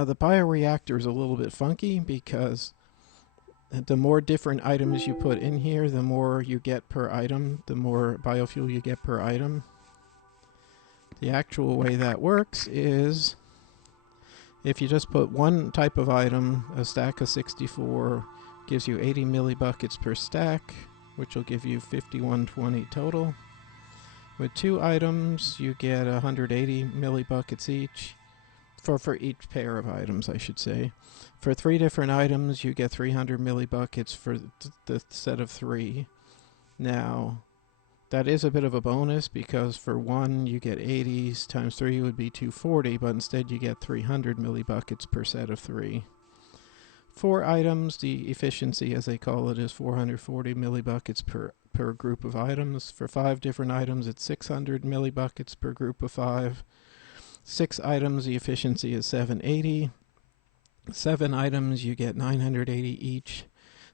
Now the bioreactor is a little bit funky because the more different items you put in here, the more you get per item, the more biofuel you get per item. The actual way that works is if you just put one type of item, a stack of 64 gives you 80 millibuckets per stack, which will give you 5120 total. With two items, you get 180 millibuckets each, for each pair of items, I should say. For three different items, you get 300 millibuckets for the set of three. Now, that is a bit of a bonus because for one, you get 80 times 3 would be 240, but instead you get 300 millibuckets per set of three. Four items, the efficiency, as they call it, is 440 millibuckets per group of items. For five different items, it's 600 millibuckets per group of five. Six items, the efficiency is 780. Seven items, you get 980 each.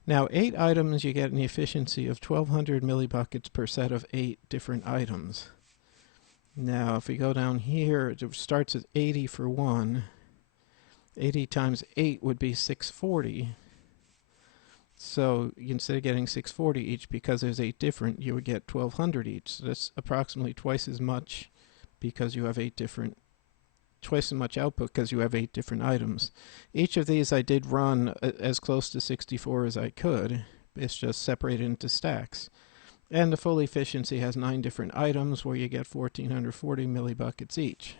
Now, 8 items, you get an efficiency of 1200 millibuckets per set of 8 different items. Now, if we go down here, it starts at 80 for one. 80 times 8 would be 640. So instead of getting 640 each, because there's 8 different, you would get 1200 each. So that's approximately twice as much because you have 8 different, twice as much output because you have 8 different items. Each of these I did run as close to 64 as I could. It's just separated into stacks. And the full efficiency has 9 different items where you get 1440 millibuckets each.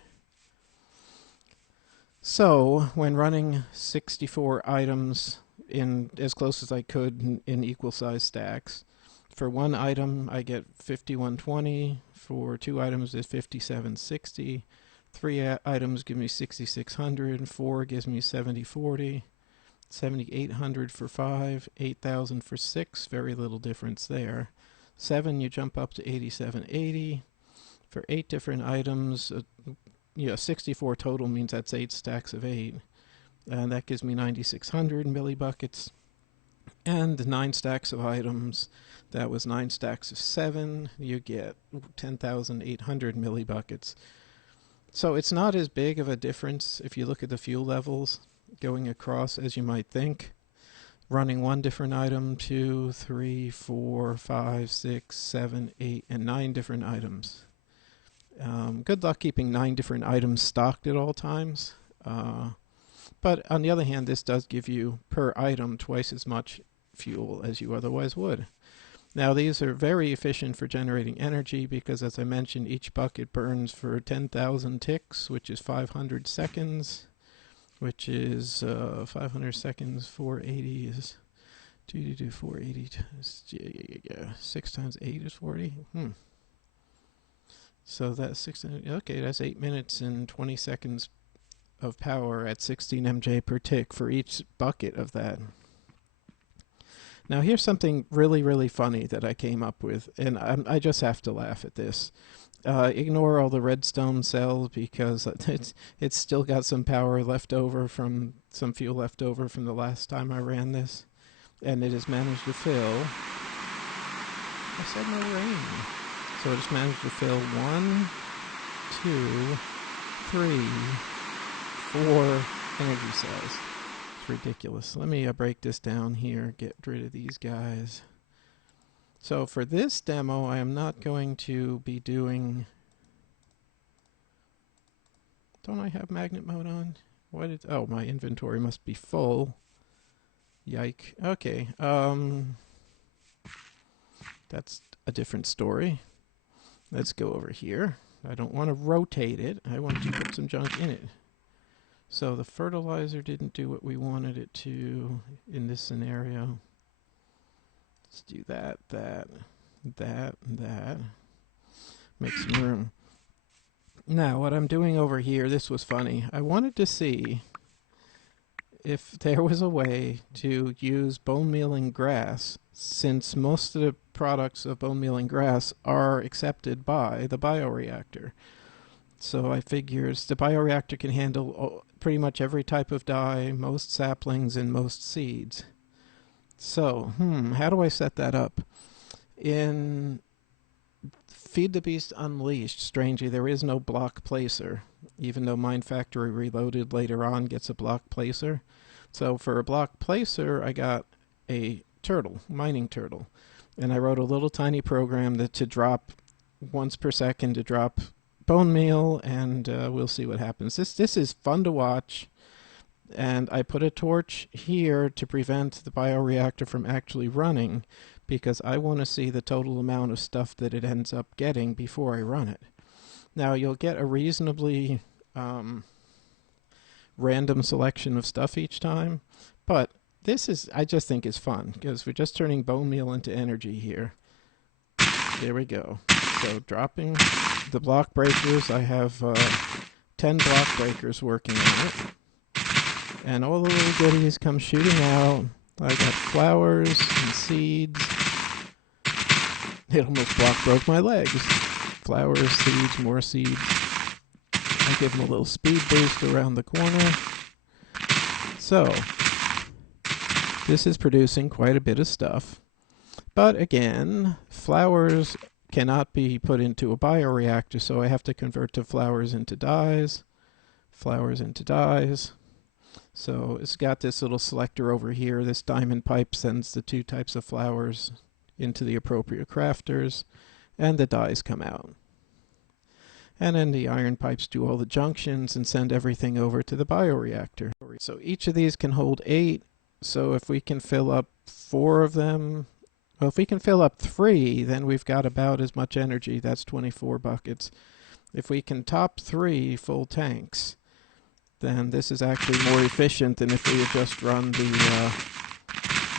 So when running 64 items in as close as I could in equal size stacks, for one item I get 5120, for two items it's 5760, three items give me 6600, four gives me 7040, 7800 for five, 8000 for six, very little difference there. Seven, you jump up to 8780. For 8 different items, 64 total means that's 8 stacks of 8. And that gives me 9600 millibuckets. And 9 stacks of items, that was 9 stacks of 7. You get 10,800 millibuckets. So it's not as big of a difference if you look at the fuel levels going across as you might think. Running one different item, 2, 3, 4, 5, 6, 7, 8, and 9 different items. Good luck keeping 9 different items stocked at all times. But on the other hand, this does give you per item twice as much fuel as you otherwise would. Now these are very efficient for generating energy because, as I mentioned, each bucket burns for 10,000 ticks, which is 500 seconds, which is 500 seconds, 480 is 480, 6 times 8 is 40. So that's 600, okay, that's 8 minutes and 20 seconds of power at 16 MJ per tick for each bucket of that. Now here's something really, really funny that I came up with, and I just have to laugh at this. Ignore all the redstone cells because it's still got some power left over from some fuel left over from the last time I ran this, and it has managed to fill. I said no rain. So it has managed to fill 1, 2, 3, 4 energy cells. It's ridiculous. Let me break this down here, get rid of these guys. So for this demo, I am not going to be doing... Don't I have magnet mode on? Why did... Oh, my inventory must be full. Yike. Okay. That's a different story. Let's go over here. I don't want to rotate it. I want to put some junk in it. So the fertilizer didn't do what we wanted it to in this scenario. Let's do that, that, that, and that. Make some room. Now, what I'm doing over here, this was funny. I wanted to see if there was a way to use bone mealing grass, since most of the products of bone mealing grass are accepted by the bioreactor. So I figured the bioreactor can handle pretty much every type of dye, most saplings, and most seeds. So, how do I set that up? In Feed the Beast Unleashed, strangely, there is no block placer. even though mine factory reloaded later on gets a block placer. So for a block placer, I got a turtle, mining turtle. And I wrote a little tiny program that to drop once per second to drop bone meal, and we'll see what happens. This is fun to watch. And I put a torch here to prevent the bioreactor from actually running, because I want to see the total amount of stuff that it ends up getting before I run it. Now you'll get a reasonably random selection of stuff each time, but this is, I just think is fun, because we're just turning bone meal into energy here. There we go. So dropping the block breakers, I have 10 block breakers working on it. And all the little goodies come shooting out. I got flowers and seeds. It almost broke my legs. Flowers, seeds, more seeds. I give them a little speed boost around the corner. So, this is producing quite a bit of stuff. But again, flowers cannot be put into a bioreactor, so I have to convert the flowers into dyes. Flowers into dyes. So it's got this little selector over here. This diamond pipe sends the 2 types of flowers into the appropriate crafters, and the dyes come out. And then the iron pipes do all the junctions and send everything over to the bioreactor. So each of these can hold 8. So if we can fill up 4 of them, well, if we can fill up 3, then we've got about as much energy. That's 24 buckets. If we can top 3 full tanks, then this is actually more efficient than if we had just run the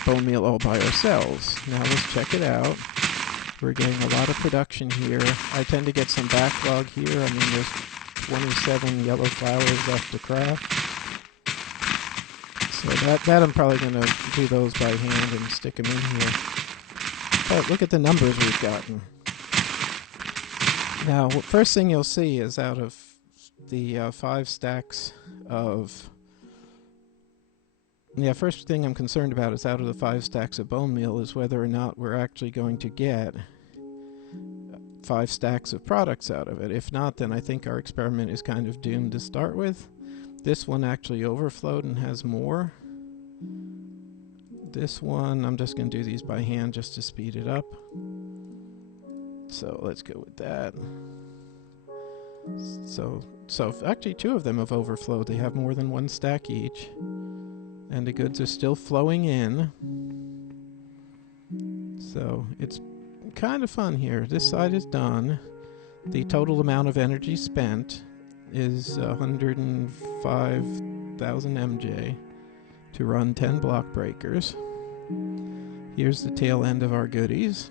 bone meal all by ourselves. Now let's check it out. We're getting a lot of production here. I tend to get some backlog here. I mean, there's 27 yellow flowers left to craft. So that I'm probably going to do those by hand and stick them in here. But look at the numbers we've gotten. Now, first thing you'll see is out of the 5 stacks of... Yeah, first thing I'm concerned about is out of the 5 stacks of bone meal is whether or not we're actually going to get 5 stacks of products out of it. If not, then I think our experiment is kind of doomed to start with. This one actually overflowed and has more. This one, I'm just going to do these by hand just to speed it up. So let's go with that. So actually 2 of them have overflowed. They have more than 1 stack each. And the goods are still flowing in. So it's kind of fun here. This side is done. The total amount of energy spent is 105,000 MJ to run 10 block breakers. Here's the tail end of our goodies.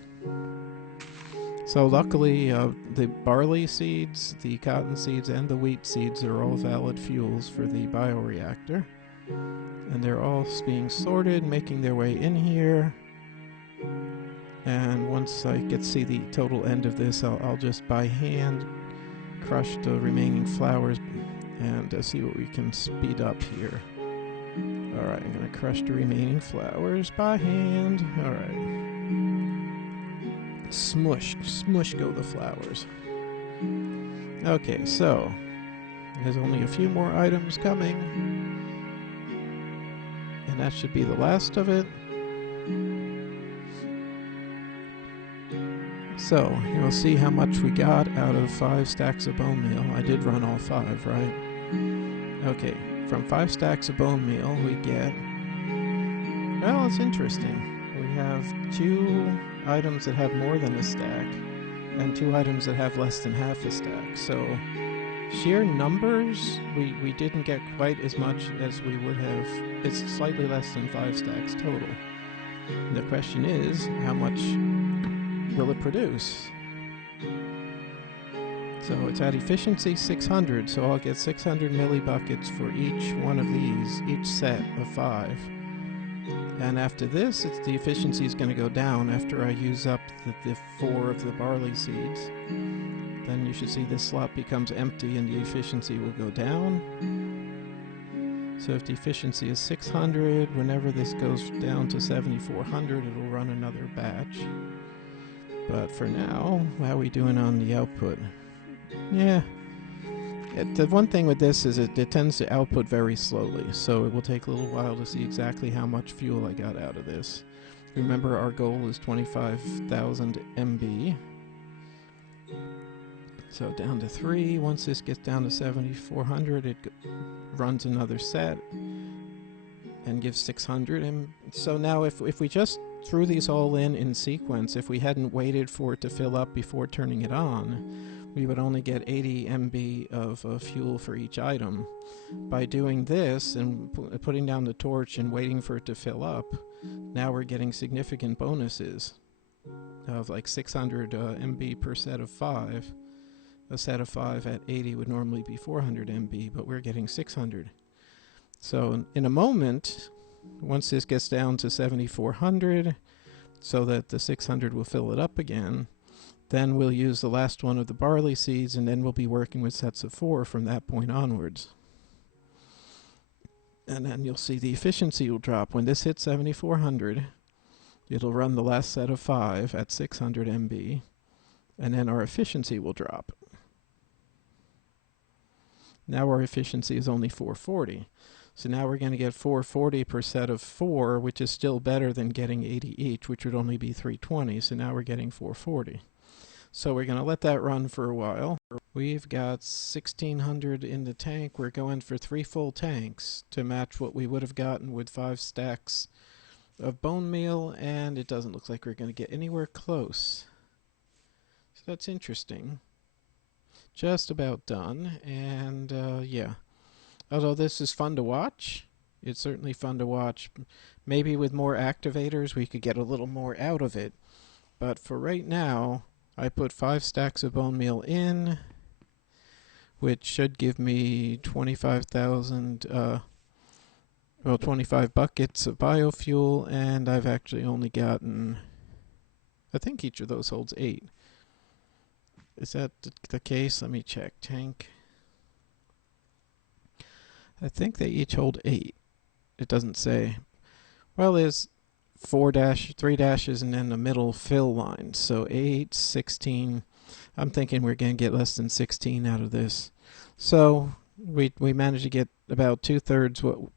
So luckily the barley seeds, the cotton seeds, and the wheat seeds are all valid fuels for the bioreactor. And they're all being sorted, making their way in here. And once I get to see the total end of this, I'll just by hand crush the remaining flowers and see what we can speed up here. Alright, I'm going to crush the remaining flowers by hand. Alright. Smush go the flowers. Okay, so there's only a few more items coming. And that should be the last of it. So, you'll see how much we got out of 5 stacks of bone meal. I did run all 5, right? Okay, from 5 stacks of bone meal we get... Well, it's interesting. We have 2 items that have more than a stack, and 2 items that have less than half a stack. So, sheer numbers, we didn't get quite as much as we would have. It's slightly less than 5 stacks total. The question is, how much will it produce? So it's at efficiency 600, so I'll get 600 millibuckets for each one of these, each set of 5. And after this, the efficiency is going to go down after I use up the 4 of the barley seeds. Then you should see this slot becomes empty and the efficiency will go down. So if the efficiency is 600, whenever this goes down to 7400, it'll run another batch. But for now, how are we doing on the output? Yeah, the one thing with this is it tends to output very slowly, so it will take a little while to see exactly how much fuel I got out of this. Remember, our goal is 25,000 MB. So down to 3. Once this gets down to 7,400, it runs another set and gives 600. And so now if we just threw these all in sequence, if we hadn't waited for it to fill up before turning it on, we would only get 80 MB of fuel for each item. By doing this and putting down the torch and waiting for it to fill up, now we're getting significant bonuses of like 600 MB per set of 5. A set of 5 at 80 would normally be 400 MB, but we're getting 600. So in a moment, once this gets down to 7,400, so that the 600 will fill it up again, then we'll use the last one of the barley seeds, and then we'll be working with sets of 4 from that point onwards. And then you'll see the efficiency will drop. When this hits 7,400, it'll run the last set of 5 at 600 MB, and then our efficiency will drop. Now our efficiency is only 440. So now we're going to get 440 per set of 4, which is still better than getting 80 each, which would only be 320. So now we're getting 440. So we're going to let that run for a while. We've got 1,600 in the tank. We're going for 3 full tanks to match what we would have gotten with 5 stacks of bone meal, and it doesn't look like we're going to get anywhere close. So that's interesting. Just about done, and yeah. Although this is fun to watch, it's certainly fun to watch. Maybe with more activators we could get a little more out of it. But for right now, I put 5 stacks of bone meal in, which should give me 25,000, 25 buckets of biofuel, and I've actually only gotten, I think each of those holds 8. Is that the case? Let me check. Tank. I think they each hold 8. It doesn't say. Well, there's 3 dashes, and then the middle fill line. So 8, 16. I'm thinking we're going to get less than 16 out of this. So we managed to get about 2/3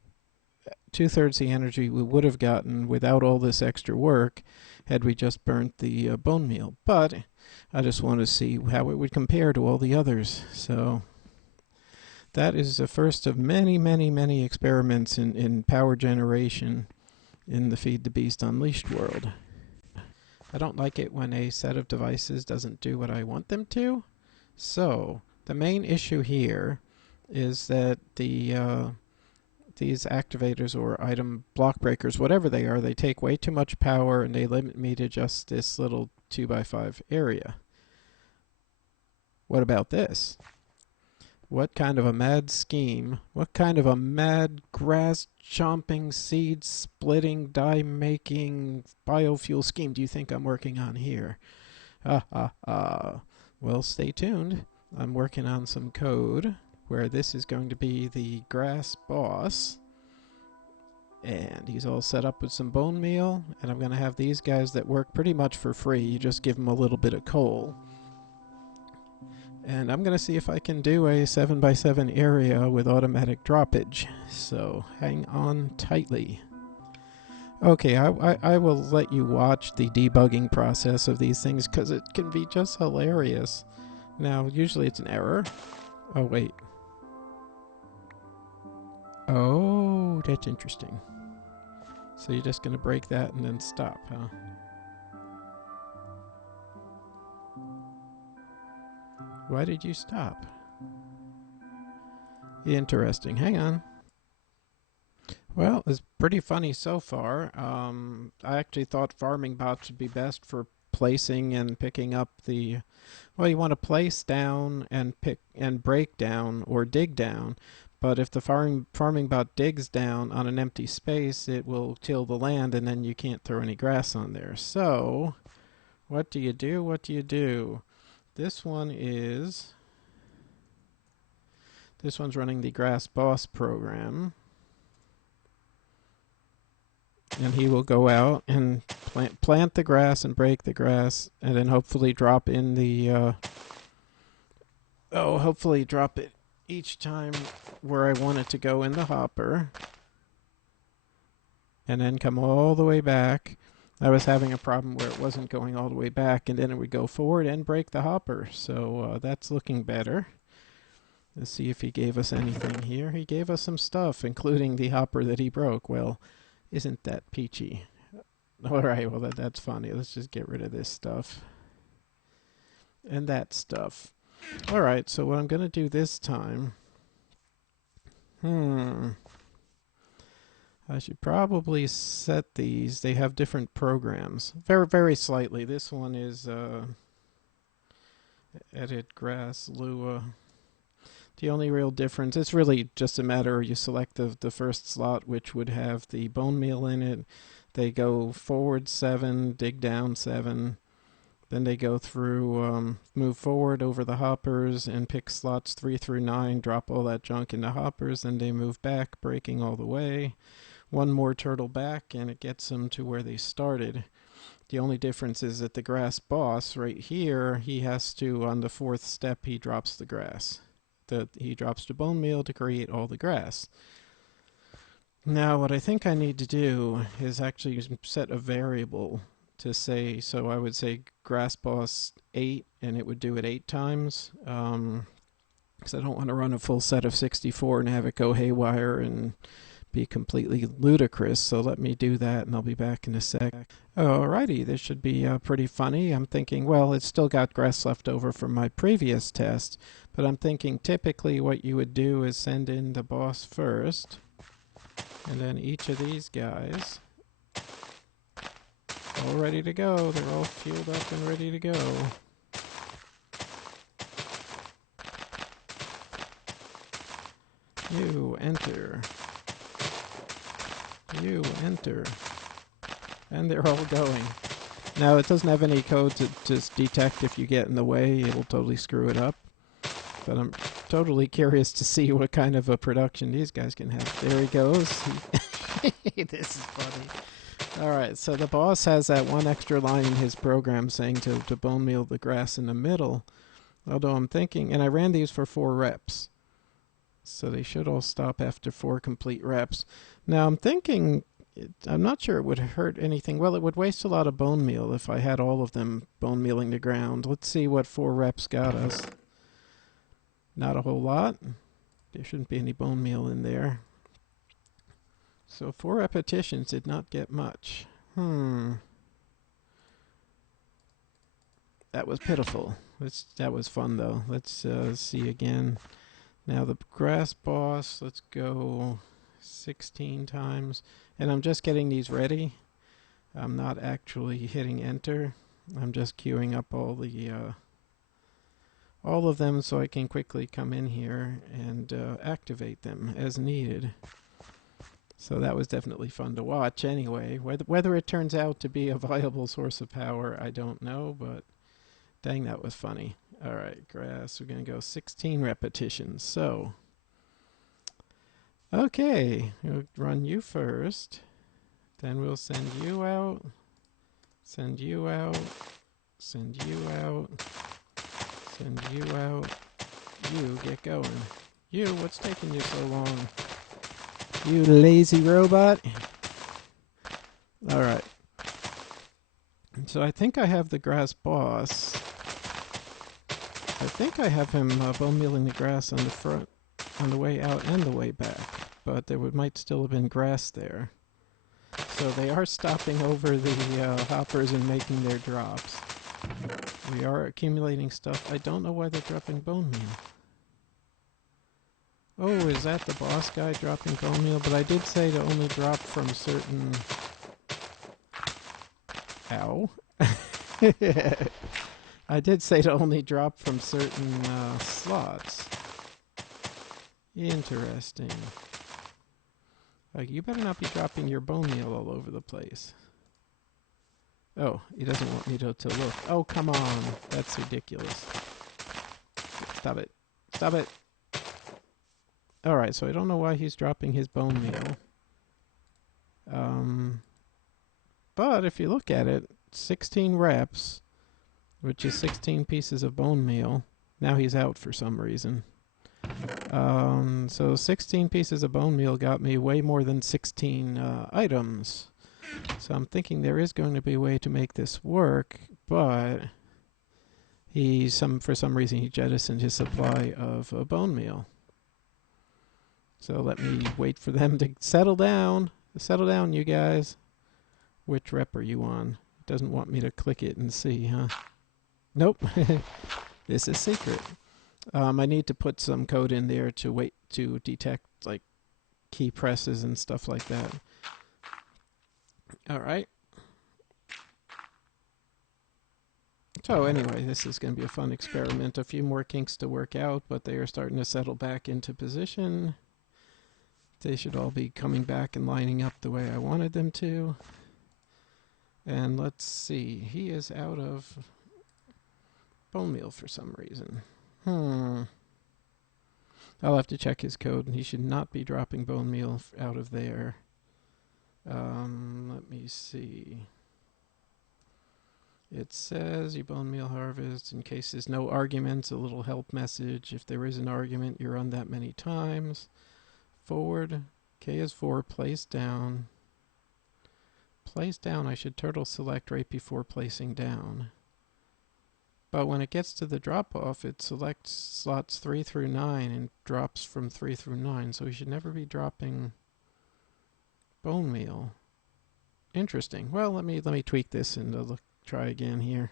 the energy we would have gotten without all this extra work had we just burnt the bone meal. But I just want to see how it would compare to all the others. So that is the first of many, many, many experiments in power generation in the Feed the Beast Unleashed world. I don't like it when a set of devices doesn't do what I want them to. So the main issue here is that these activators or item block breakers, whatever they are, they take way too much power and they limit me to just this little 2x5 area. What about this? What kind of a mad scheme, what kind of a mad grass-chomping, seed-splitting, dye-making biofuel scheme do you think I'm working on here? Well, stay tuned. I'm working on some code where this is going to be the grass boss. And he's all set up with some bone meal. And I'm going to have these guys that work pretty much for free. You just give them a little bit of coal. And I'm going to see if I can do a 7x7 area with automatic droppage. So hang on tightly. Okay, I will let you watch the debugging process of these things because it can be just hilarious. Now, usually it's an error. Oh, wait. Oh, that's interesting. So you're just going to break that and then stop, huh? Why did you stop? Interesting. Hang on. Well, it's pretty funny so far. I actually thought farming bots would be best for placing and picking up the... Well, you want to place down and pick and break down or dig down. But if the farming bot digs down on an empty space, it will till the land and then you can't throw any grass on there. So, what do you do? What do you do? This one's running the Grass Boss program. And he will go out and plant the grass and break the grass and then hopefully drop in the hopefully drop it each time where I want it to go in the hopper and then come all the way back. I was having a problem where it wasn't going all the way back, and then it would go forward and break the hopper. So that's looking better. Let's see if he gave us anything here. He gave us some stuff, including the hopper that he broke. Well, isn't that peachy? Alright, well that's funny. Let's just get rid of this stuff. And that stuff. Alright, so what I'm going to do this time... I should probably set these. They have different programs. Very, very slightly. This one is Edit Grass Lua. The only real difference, it's really just a matter of you select the first slot, which would have the bone meal in it. They go forward 7, dig down 7. Then they go through, move forward over the hoppers and pick slots 3 through 9, drop all that junk into hoppers. Then they move back, breaking all the way. One more turtle back, and it gets them to where they started. The only difference is that the grass boss, right here, he has to, on the 4th step, he drops the grass. He drops the bone meal to create all the grass. Now, what I think I need to do is actually set a variable to say, so I would say grass boss 8, and it would do it 8 times. Because I don't want to run a full set of 64 and have it go haywire and be completely ludicrous. So let me do that, and I'll be back in a sec. Alrighty, this should be pretty funny. I'm thinking, well, it's still got grass left over from my previous test, but I'm thinking typically what you would do is send in the boss first, and then each of these guys all ready to go. They're all fueled up and ready to go. You enter. You enter. And they're all going. Now, it doesn't have any code to just detect if you get in the way. It'll totally screw it up. But I'm totally curious to see what kind of a production these guys can have. There he goes. This is funny. Alright, so the boss has that one extra line in his program saying to bone meal the grass in the middle. Although I'm thinking, and I ran these for 4 reps. So they should all stop after 4 complete reps. Now I'm thinking, I'm not sure it would hurt anything. Well, it would waste a lot of bone meal if I had all of them bone mealing the ground. Let's see what 4 reps got us. Not a whole lot. There shouldn't be any bone meal in there. So 4 repetitions did not get much. That was pitiful. That was fun though. Let's see again. Now the grass boss, let's go 16 times. And I'm just getting these ready. I'm not actually hitting enter. I'm just queuing up all of them so I can quickly come in here and activate them as needed. So that was definitely fun to watch anyway. Whether it turns out to be a viable source of power, I don't know, but dang, that was funny. Alright, grass, we're going to go 16 repetitions. So, okay, we'll run you first. Then we'll send you out, send you out, send you out, send you out. You, get going. You, what's taking you so long? You lazy robot. Alright. So I think I have the grass boss. I think I have him bone mealing the grass on the front, on the way out and the way back. But there might still have been grass there. So they are stopping over the hoppers and making their drops. We are accumulating stuff. I don't know why they're dropping bone meal. Oh, is that the boss guy dropping bone meal? But I did say to only drop from certain... Ow. I did say to only drop from certain slots. Interesting. You better not be dropping your bone meal all over the place. Oh, he doesn't want me to look. Oh, come on. That's ridiculous. Stop it. Stop it. Alright, so I don't know why he's dropping his bone meal. But if you look at it, 16 reps, which is 16 pieces of bone meal. Now he's out for some reason. So 16 pieces of bone meal got me way more than 16 items. So I'm thinking there is going to be a way to make this work, but for some reason he jettisoned his supply of bone meal. So let me wait for them to settle down. Settle down, you guys. Which rep are you on? It doesn't want me to click it and see, huh? Nope. This is secret. I need to put some code in there to wait to detect like key presses and stuff like that. All right. So anyway, this is going to be a fun experiment. A few more kinks to work out, but they are starting to settle back into position. They should all be coming back and lining up the way I wanted them to. And let's see, he is out of bone meal for some reason. I'll have to check his code. He should not be dropping bone meal out of there. Let me see. It says you bone meal harvest in case there's no arguments, a little help message. If there is an argument, you run that many times. Forward. K is forward. Place down. Place down. I should turtle select right before placing down. But when it gets to the drop off, it selects slots 3 through 9 and drops from 3 through 9. So we should never be dropping bone meal. Interesting. Well, let me tweak this and try again here.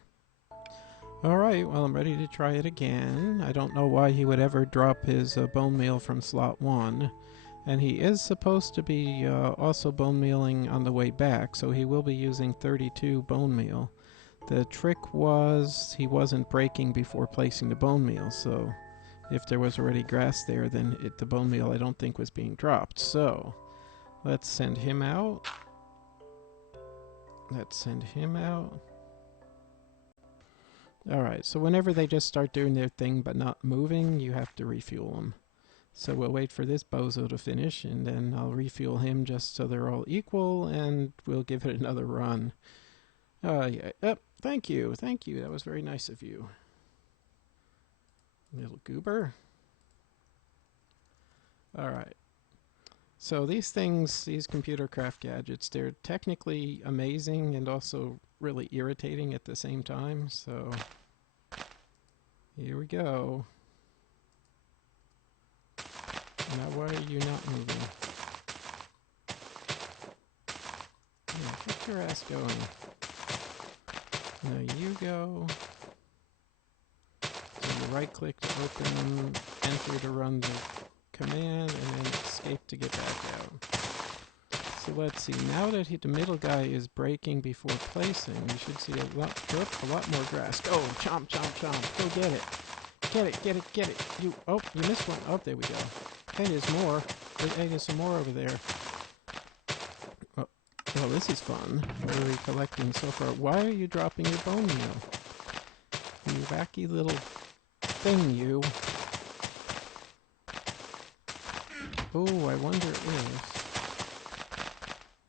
Alright, well I'm ready to try it again. I don't know why he would ever drop his bone meal from slot 1. And he is supposed to be also bone mealing on the way back, so he will be using 32 bone meal. The trick was he wasn't breaking before placing the bone meal, so if there was already grass there, then the bone meal I don't think was being dropped. So let's send him out. Let's send him out. Alright, so whenever they just start doing their thing but not moving, you have to refuel them. So we'll wait for this bozo to finish, and then I'll refuel him just so they're all equal, and we'll give it another run. Yeah. Thank you. Thank you. That was very nice of you. Little goober. Alright. So these things, these computer craft gadgets, they're technically amazing and also really irritating at the same time. So here we go. Now why are you not moving? Yeah, get your ass going. Now you go. So you right click to open them, enter to run the command, and then escape to get back out. So let's see, now that the middle guy is breaking before placing, you should see a lot more grass. Go, chomp, chomp, chomp. Go get it. Get it, get it, get it. You missed one. Oh, there we go. Hey, there's more. Hey, there's some more over there. Oh, well, this is fun. What are we collecting so far? Why are you dropping your bone meal? You wacky little thing, you. Oh, I wonder if...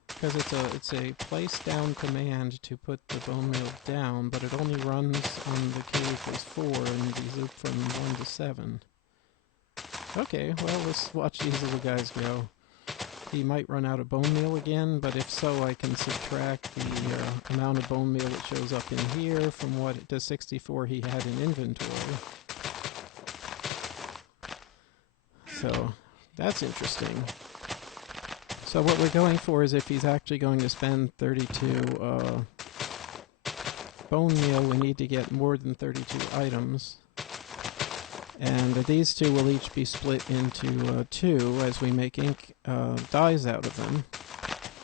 Because it's a place down command to put the bone meal down, but it only runs on the K equals 4 and these loop from 1 to 7. Okay, well, let's watch these little guys go. He might run out of bone meal again, but if so, I can subtract the amount of bone meal that shows up in here from what the 64 he had in inventory. So, that's interesting. So what we're going for is if he's actually going to spend 32 bone meal, we need to get more than 32 items. And these two will each be split into 2 as we make ink dyes out of them.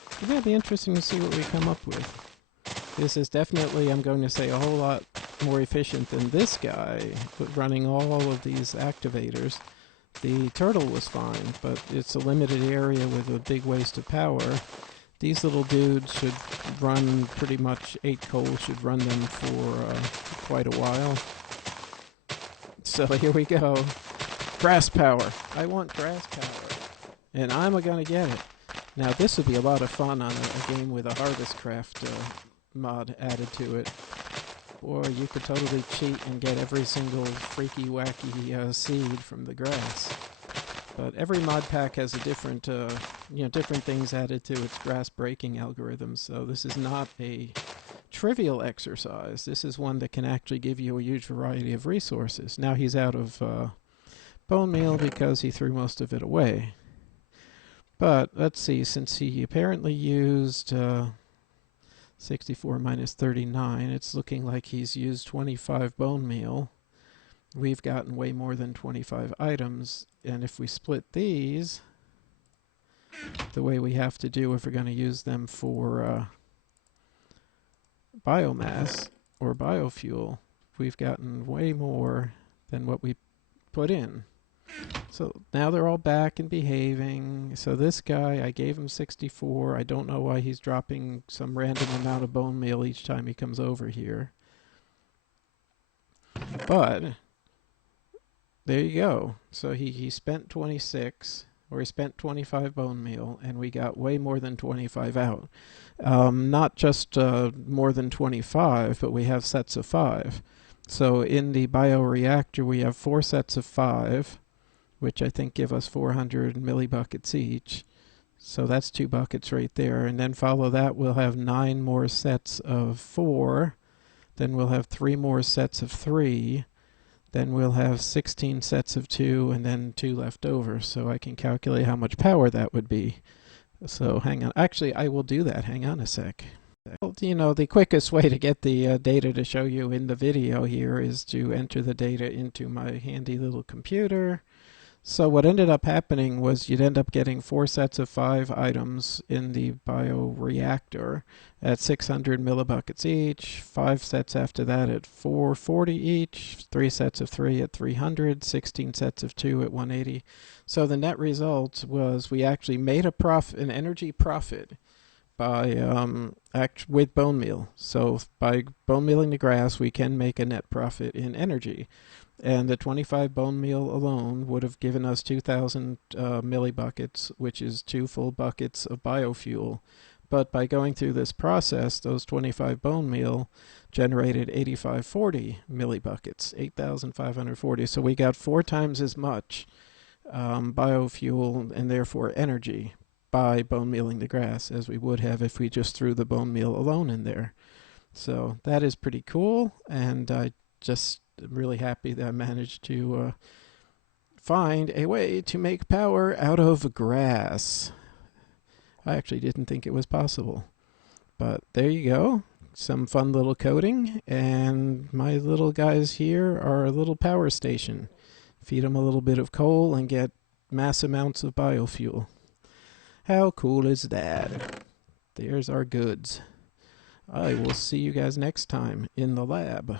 It's going to be interesting to see what we come up with. This is definitely, I'm going to say, a whole lot more efficient than this guy, running all of these activators. The turtle was fine, but it's a limited area with a big waste of power. These little dudes should run pretty much 8 coals, should run them for quite a while. So here we go. Grass power. I want grass power. And I'm gonna get it. Now this would be a lot of fun on a game with a Harvestcraft mod added to it. Or you could totally cheat and get every single freaky wacky seed from the grass. But every mod pack has a different, different things added to its grass breaking algorithm. So this is not a trivial exercise. This is one that can actually give you a huge variety of resources. Now he's out of bone meal because he threw most of it away. But let's see, since he apparently used 64 minus 39, it's looking like he's used 25 bone meal. We've gotten way more than 25 items, and if we split these the way we have to do if we're going to use them for biomass or biofuel, we've gotten way more than what we put in. So now they're all back and behaving. So this guy, I gave him 64. I don't know why he's dropping some random amount of bone meal each time he comes over here. But there you go. So he spent 26, or he spent 25 bone meal, and we got way more than 25 out. Not just more than 25, but we have sets of 5. So in the bioreactor, we have 4 sets of 5, which I think give us 400 millibuckets each. So that's 2 buckets right there. And then follow that, we'll have 9 more sets of 4. Then we'll have 3 more sets of 3. Then we'll have 16 sets of 2, and then 2 left over. So I can calculate how much power that would be. So hang on. Actually, I will do that. Hang on a sec. Well, the quickest way to get the data to show you in the video here is to enter the data into my handy little computer. So what ended up happening was you'd end up getting 4 sets of 5 items in the bioreactor at 600 millibuckets each, 5 sets after that at 440 each, 3 sets of 3 at 300, 16 sets of 2 at 180. So the net result was we actually made an energy profit by with bone meal. So by bone mealing the grass, we can make a net profit in energy. And the 25 bone meal alone would have given us 2,000 millibuckets, which is 2 full buckets of biofuel. But by going through this process, those 25 bone meal generated 8,540 millibuckets, 8,540. So we got 4 times as much biofuel and therefore energy by bone mealing the grass as we would have if we just threw the bone meal alone in there. So that is pretty cool, and I just I'm really happy that I managed to find a way to make power out of grass. I actually didn't think it was possible. But there you go. Some fun little coding, and my little guys here are a little power station. Feed them a little bit of coal and get mass amounts of biofuel. How cool is that? There's our goods. I will see you guys next time in the lab.